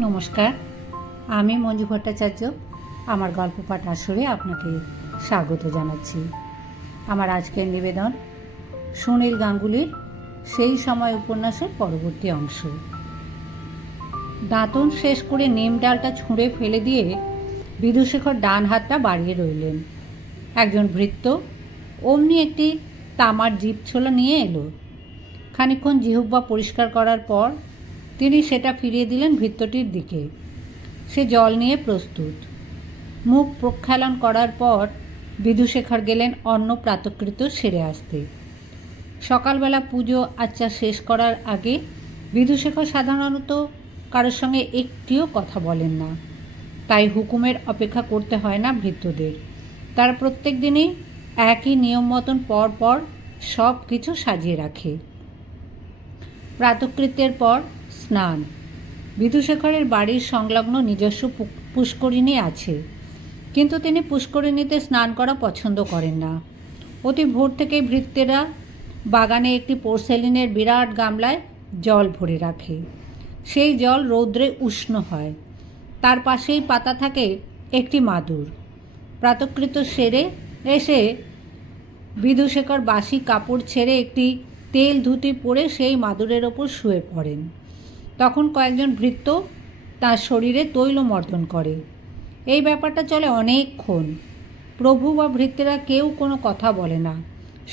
নমস্কার, আমি মঞ্জু ভট্টাচার্য। আমার গল্প পাঠ আসরে আপনাকে স্বাগত জানাচ্ছি। আমার আজকের নিবেদন সুনীল গাঙ্গুলির সেই সময় উপন্যাসের পরবর্তী অংশ। দাঁতন শেষ করে নিম ডালটা ছুঁড়ে ফেলে দিয়ে বিধুশেখর ডান হাতটা বাড়িয়ে রইলেন। একজন ভৃত্য অমনি একটি তামার জিভ ছোলা নিয়ে এলো। খানিকক্ষণ জিহ্বা পরিষ্কার করার পর তিনি সেটা ফিরিয়ে দিলেন ভৃত্যটির দিকে। সে জল নিয়ে প্রস্তুত। মুখ প্রক্ষালন করার পর বিধুশেখর গেলেন অন্ন প্রাতকৃত সেরে আসতে। সকালবেলা পুজো আচ্চা শেষ করার আগে বিধুশেখর সাধারণত কারোর সঙ্গে একটিও কথা বলেন না। তাই হুকুমের অপেক্ষা করতে হয় না ভৃত্যদের। তারা প্রত্যেক দিনই একই নিয়ম মতন পর পর সব কিছু সাজিয়ে রাখে। প্রাতকৃত্যের পর স্নান। বিধুশেখরের বাড়ির সংলগ্ন নিজস্ব পুষ্করিণী আছে, কিন্তু তিনি পুষ্করিণীতে স্নান করা পছন্দ করেন না। অতি ভোর থেকে ভৃত্যেরা বাগানে একটি পোর্সেলিনের বিরাট গামলায় জল ভরে রাখে। সেই জল রৌদ্রে উষ্ণ হয়। তার পাশেই পাতা থাকে একটি মাদুর। প্রাতকৃত্য সেরে এসে বিধুশেখর বাসি কাপড় ছেড়ে একটি তেল ধুতি পরে সেই মাদুরের ওপর শুয়ে পড়েন। তখন কয়েকজন ভৃত্য তার শরীরে তৈলমর্দন করে। এই ব্যাপারটা চলে অনেকক্ষণ। প্রভু বা ভৃত্যেরা কেউ কোনো কথা বলে না,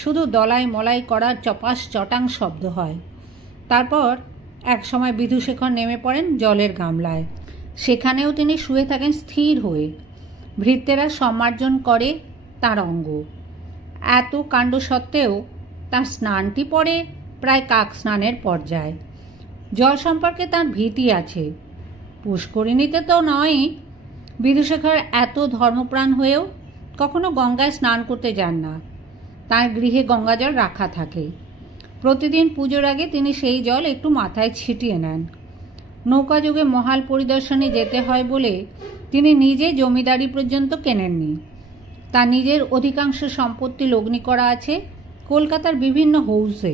শুধু দলাই মলাই করার চপাস চটাং শব্দ হয়। তারপর একসময় বিধুশেখর নেমে পড়েন জলের গামলায়। সেখানেও তিনি শুয়ে থাকেন স্থির হয়ে। ভৃত্যেরা সম্মার্জন করে তার অঙ্গ। এত কাণ্ড সত্ত্বেও তার স্নানটি পড়ে প্রায় কাক স্নানের পর্যায়ে। জল সম্পর্কে তার ভীতি আছে, পুষ্করিণীতে তো নয়। বিধুশেখর এত ধর্মপ্রাণ হয়েও কখনো গঙ্গায় স্নান করতে যান না। তার গৃহে গঙ্গাজল রাখা থাকে। প্রতিদিন পুজোর আগে তিনি সেই জল একটু মাথায় ছিটিয়ে নেন। নৌকাযোগে মহাল পরিদর্শনে যেতে হয় বলে তিনি নিজে জমিদারি পর্যন্ত কেনেননি। তার নিজের অধিকাংশ সম্পত্তি লগ্নি করা আছে কলকাতার বিভিন্ন হাউসে।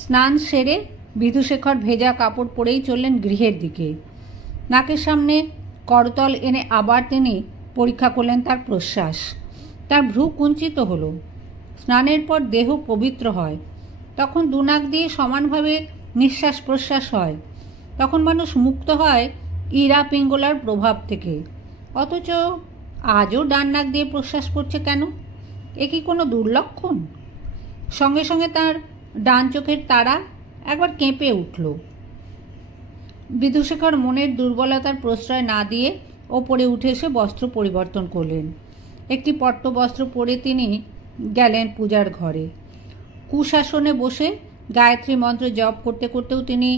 স্নান সেরে বিধুশেখর ভেজা কাপড় পরেই চললেন গৃহের দিকে। নাকের সামনে করতল এনে আবার তিনি পরীক্ষা করলেন তার প্রশ্বাস। তার ভ্রু কুঞ্চিত হলো। স্নানের পর দেহ পবিত্র হয়, তখন দুনাক দিয়ে সমানভাবে নিঃশ্বাস প্রশ্বাস হয়। তখন মানুষ মুক্ত হয় ইরা পিঙ্গলার প্রভাব থেকে। অথচ আজও ডান নাক দিয়ে প্রশ্বাস করছে কেন? এ কি কোনো দুর্লক্ষণ? সঙ্গে সঙ্গে তার ডান চোখের তারা একবার কেঁপে উঠল। বিধুশেখর মনের দুর্বলতার প্রশ্রয় না দিয়ে ওপরে উঠে এসে বস্ত্র পরিবর্তন করলেন। একটি পট্ট বস্ত্র পরে তিনি গেলেন পূজার ঘরে। কুশাসনে বসে গায়ত্রী মন্ত্র জপ করতে করতেও তিনি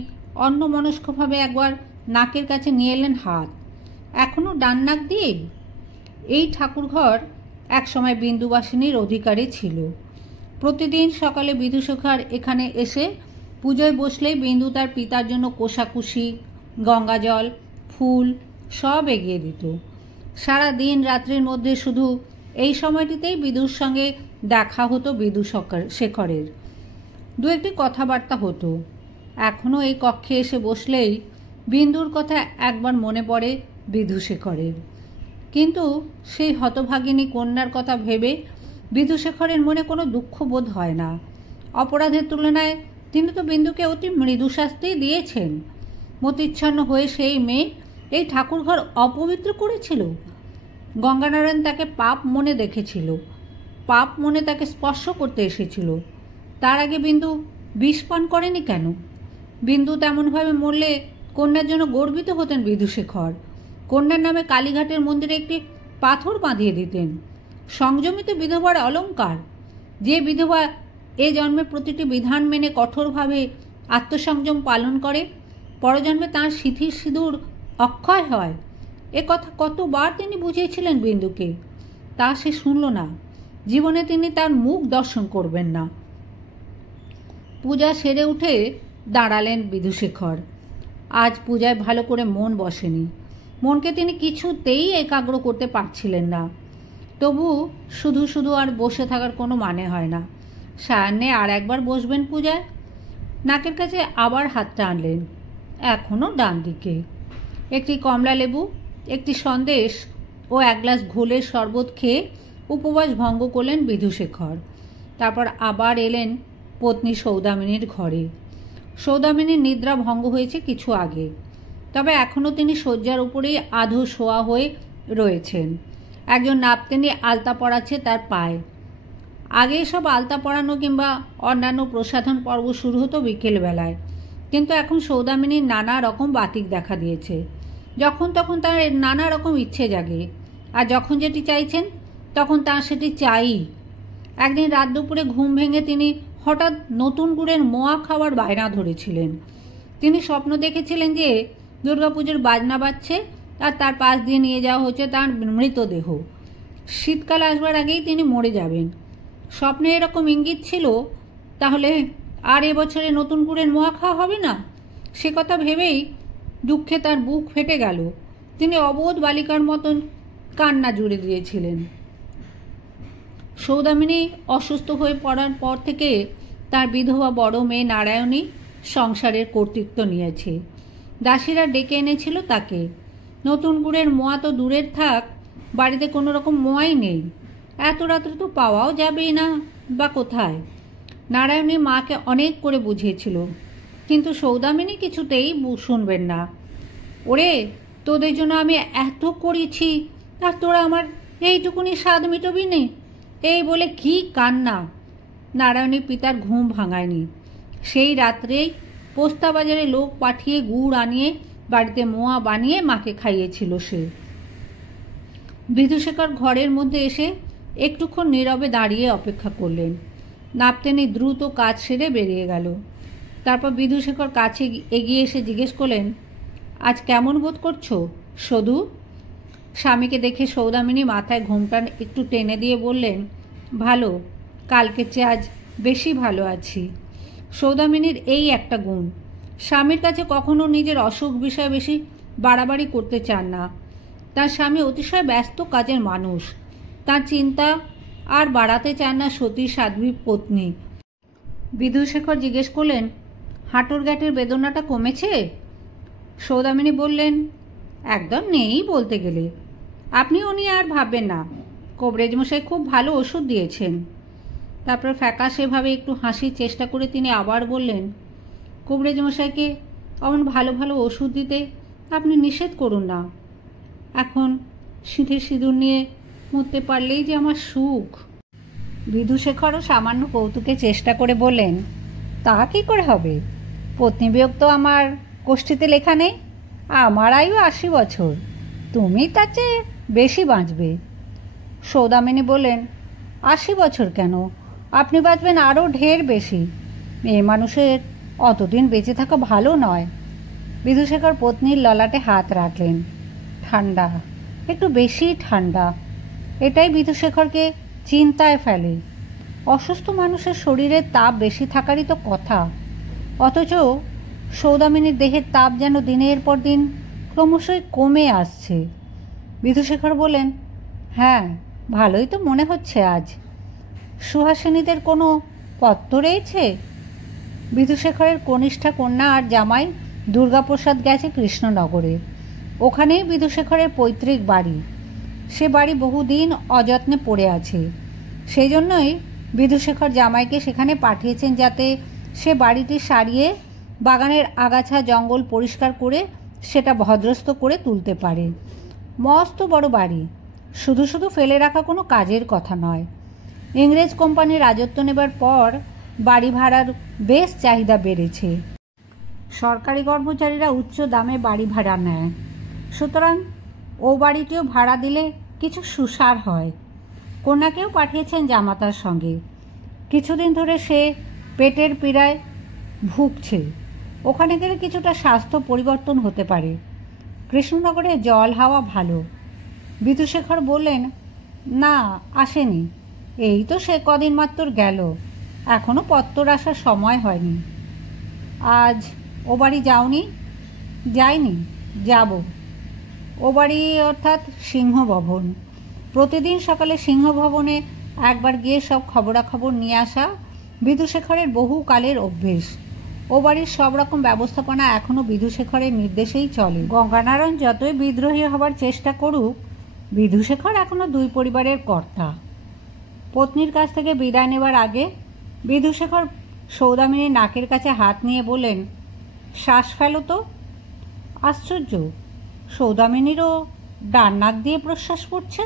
অন্যমনস্কভাবে একবার নাকের কাছে নিয়ে এলেন হাত। এখনও ডান নাক দিয়ে। এই ঠাকুরঘর একসময় বিন্দুবাসিনীর অধিকারী ছিল। প্রতিদিন সকালে বিধুশেখর এখানে এসে পুজোয় বসলেই বিন্দু তার পিতার জন্য কোষাকুষি, গঙ্গাজল, ফুল সব এগিয়ে দিত। সারা দিন রাত্রির মধ্যে শুধু এই সময়টিতেই বিদুর সঙ্গে দেখা হতো বিধুশেখরের। দু একটি কথাবার্তা হতো। এখনও এই কক্ষে এসে বসলেই বিন্দুর কথা একবার মনে পড়ে বিধুশেখরের। কিন্তু সেই হতভাগিনী কন্যার কথা ভেবে বিধুশেখরের মনে কোনো দুঃখ বোধ হয় না। অপরাধের তুলনায় তিনি তো বিন্দুকে অতি মৃদু শাস্তি দিয়েছেন। মতিচ্ছন্ন হয়ে সেই মেয়ে এই ঠাকুরঘর অপবিত্র করেছিল। গঙ্গানারায়ণ তাকে পাপ মনে দেখেছিল, পাপ মনে তাকে স্পর্শ করতে এসেছিল। তার আগে বিন্দু বিষ পান করেনি কেন? বিন্দু তেমনভাবে মরলে কন্যার জন্য গর্বিত হতেন বিধুশেখর। কন্যার নামে কালীঘাটের মন্দিরে একটি পাথর বাঁধিয়ে দিতেন। সংযমিত বিধবার অলঙ্কার। যে বিধবা এ জন্মে প্রতিটি বিধান মেনে কঠোরভাবে আত্মসংযম পালন করে, পরজন্মে তাঁর সিঁথির সিঁদুর অক্ষয় হয়। এ কথা কতবার তিনি বুঝিয়েছিলেন বিন্দুকে, তা সে শুনল না। জীবনে তিনি তার মুখ দর্শন করবেন না। পূজা সেরে উঠে দাঁড়ালেন বিধুশেখর। আজ পূজায় ভালো করে মন বসেনি। মনকে তিনি কিছুতেই একাগ্র করতে পারছিলেন না। তবু শুধু শুধু আর বসে থাকার কোনো মানে হয় না। সায়ান্নে আর একবার বসবেন পূজায়। নাকের কাছে আবার হাতটা আনলেন, এখনও ডান দিকে। একটি কমলা লেবু, একটি সন্দেশ ও এক গ্লাস ঘোলের শরবত খেয়ে উপবাস ভঙ্গ করলেন বিধুশেখর। তারপর আবার এলেন পত্নী সৌদামিনীর ঘরে। সৌদামিনীর নিদ্রা ভঙ্গ হয়েছে কিছু আগে, তবে এখনও তিনি শয্যার উপরেই আধো শোয়া হয়ে রয়েছেন। একজন নাপতেনি আলতা পরাচ্ছে তার পায়ে। আগে সব আলতা পরানো কিংবা অন্যান্য প্রসাধন পর্ব শুরু হতো বিকেলবেলায়, কিন্তু এখন সৌদামিনীর নানা রকম বাতিক দেখা দিয়েছে। যখন তখন তার নানা রকম ইচ্ছে জাগে, আর যখন যেটি চাইছেন তখন তার সেটি চাই। একদিন রাত দুপুরে ঘুম ভেঙে তিনি হঠাৎ নতুন গুড়ের মোয়া খাওয়ার বায়না ধরেছিলেন। তিনি স্বপ্ন দেখেছিলেন যে দুর্গাপুজোর বাজনা বাজছে আর তার পাশ দিয়ে নিয়ে যাওয়া হচ্ছে তার মৃতদেহ। শীতকাল আসবার আগেই তিনি মরে যাবেন। স্বপ্নে এরকম ইঙ্গিত ছিল, তাহলে আর এবছরে নতুন গুড়ের মোয়া খাওয়া হবে না? সে কথা ভেবেই দুঃখে তার বুক ফেটে গেল। তিনি অবোধ বালিকার মতন কান্না জুড়ে দিয়েছিলেন। সৌদামিনী অসুস্থ হয়ে পড়ার পর থেকে তার বিধবা বড় মেয়ে নারায়ণী সংসারের কর্তৃত্ব নিয়েছে। দাসীরা ডেকে এনেছিল তাকে। নতুন গুড়ের মোয়া তো দূরের থাক, বাড়িতে কোনো রকম মোয়াই নেই। এত রাত্রে তো পাওয়াও যাবেই না, বা কোথায়? নারায়ণী মাকে অনেক করে বুঝিয়েছিল, কিন্তু সৌদামিনী কিছুতেই শুনবেন না। ওরে, তোদের জন্য আমি এত করেছি, আর তোরা আমার এইটুকুনি স্বাদ মিটবি নে? এই বলে কি কান্না! নারায়ণী পিতার ঘুম ভাঙায়নি। সেই রাত্রেই পোস্তা বাজারে লোক পাঠিয়ে গুড় আনিয়ে বাড়িতে মোয়া বানিয়ে মাকে খাইয়েছিল সে। বিধুশেখর ঘরের মধ্যে এসে একটুক্ষণ নীরবে দাঁড়িয়ে অপেক্ষা করলেন। নাপতেনি দ্রুত কাজ সেরে বেরিয়ে গেল। তারপর বিধুশেখর কাছে এগিয়ে এসে জিজ্ঞেস করলেন, আজ কেমন বোধ করছো সধু? স্বামীকে দেখে সৌদামিনী মাথায় ঘোমটা একটু টেনে দিয়ে বললেন, ভালো, কালকের চেয়ে আজ বেশি ভালো আছি। সৌদামিনীর এই একটা গুণ, স্বামীর কাছে কখনো নিজের অসুখ বিষয়ে বেশি বাড়াবাড়ি করতে চান না। তার স্বামী অতিশয় ব্যস্ত কাজের মানুষ, তার চিন্তা আর বাড়াতে চান না সতী সাধ্বী পত্নী। বিধুশেখর জিজ্ঞেস করলেন, হাঁটুর গ্যাটের বেদনাটা কমেছে? সৌদামিনী বললেন, একদম নেই বলতে গেলে। আপনি উনি আর ভাববেন না, কবরেজ মশাই খুব ভালো ওষুধ দিয়েছেন। তারপর ফ্যাকাশেভাবে একটু হাসির চেষ্টা করে তিনি আবার বললেন, কবরেজ মশাইকে অমন ভালো ভালো ওষুধ দিতে আপনি নিষেধ করুন না। এখন সিঁথির সিঁদুর নিয়ে মরতে পারলেই যে আমার সুখ। বিধুশেখরও সামান্য কৌতুকে চেষ্টা করে বললেন, তা কী করে হবে? পত্নী বিয়োগ তো আমার কোষ্ঠীতে লেখা নেই। আমার আয়ু 80 বছর, তুমি তার চেয়ে বেশি বাঁচবে। সৌদামিনী বললেন, 80 বছর কেন, আপনি বাঁচবেন আরও ঢের বেশি। মেয়ে মানুষের অতদিন বেঁচে থাকা ভালো নয়। বিধুশেখর পত্নীর ললাটে হাত রাখলেন। ঠান্ডা, একটু বেশি ঠান্ডা। এটাই বিধুশেখরকে চিন্তায় ফেলে। অসুস্থ মানুষের শরীরে তাপ বেশি থাকারই তো কথা, অথচ সৌদামিনীর দেহের তাপ যেন দিনের পর দিন ক্রমশই কমে আসছে। বিধুশেখর বলেন, হ্যাঁ, ভালোই তো মনে হচ্ছে আজ। সুহাসিনীদের কোনো পত্র রয়েছে? বিধুশেখরের কনিষ্ঠা কন্যা আর জামাই দুর্গাপ্রসাদ গেছে কৃষ্ণনগরে। ওখানেই বিধুশেখরের পৈতৃক বাড়ি। সে বাড়ি বহুদিন অযত্নে পড়ে আছে। সেই জন্যই বিধুশেখর জামাইকে সেখানে পাঠিয়েছেন, যাতে সে বাড়িটি সারিয়ে বাগানের আগাছা জঙ্গল পরিষ্কার করে সেটা ভদ্রস্থ করে তুলতে পারে। মস্ত বড় বাড়ি, শুধু শুধু ফেলে রাখা কোনো কাজের কথা নয়। ইংরেজ কোম্পানি রাজত্ব নেবার পর বাড়ি ভাড়ার বেশ চাহিদা বেড়েছে। সরকারি কর্মচারীরা উচ্চ দামে বাড়ি ভাড়া নেয়, সুতরাং ও বাড়িটিও ভাড়া দিলে কিছু সুসার হয়। কন্যাকেও পাঠিয়েছেন জামাতার সঙ্গে। কিছুদিন ধরে সে পেটের পীড়ায় ভুগছে। ওখানে গেলে কিছুটা স্বাস্থ্য পরিবর্তন হতে পারে। কৃষ্ণনগরে জল হাওয়া ভালো। বিধুশেখর বললেন, না, আসেনি। এই তো সে কদিন মাত্র গেল, এখনও পত্তর আসার সময় হয়নি। আজ ও বাড়ি যাওনি? যাইনি, যাব। ও বাড়ি অর্থাৎ সিংহভবন। প্রতিদিন সকালে সিংহভবনে একবার গিয়ে সব খবরাখবর নিয়ে আসা বিধুশেখরের বহুকালের অভ্যেস। ও বাড়ির সব রকম ব্যবস্থাপনা এখনও বিধুশেখরের নির্দেশেই চলে। গঙ্গানারায়ণ যতই বিদ্রোহী হবার চেষ্টা করুক, বিধুশেখর এখনও দুই পরিবারের কর্তা। পত্নীর কাছ থেকে বিদায় নেবার আগে বিধুশেখর সৌদামিনীর নাকের কাছে হাত নিয়ে বললেন, শ্বাস ফেলো তো। আশ্চর্য, সৌদামিনীরও ডান নাক দিয়ে প্রশ্বাস পড়ছে।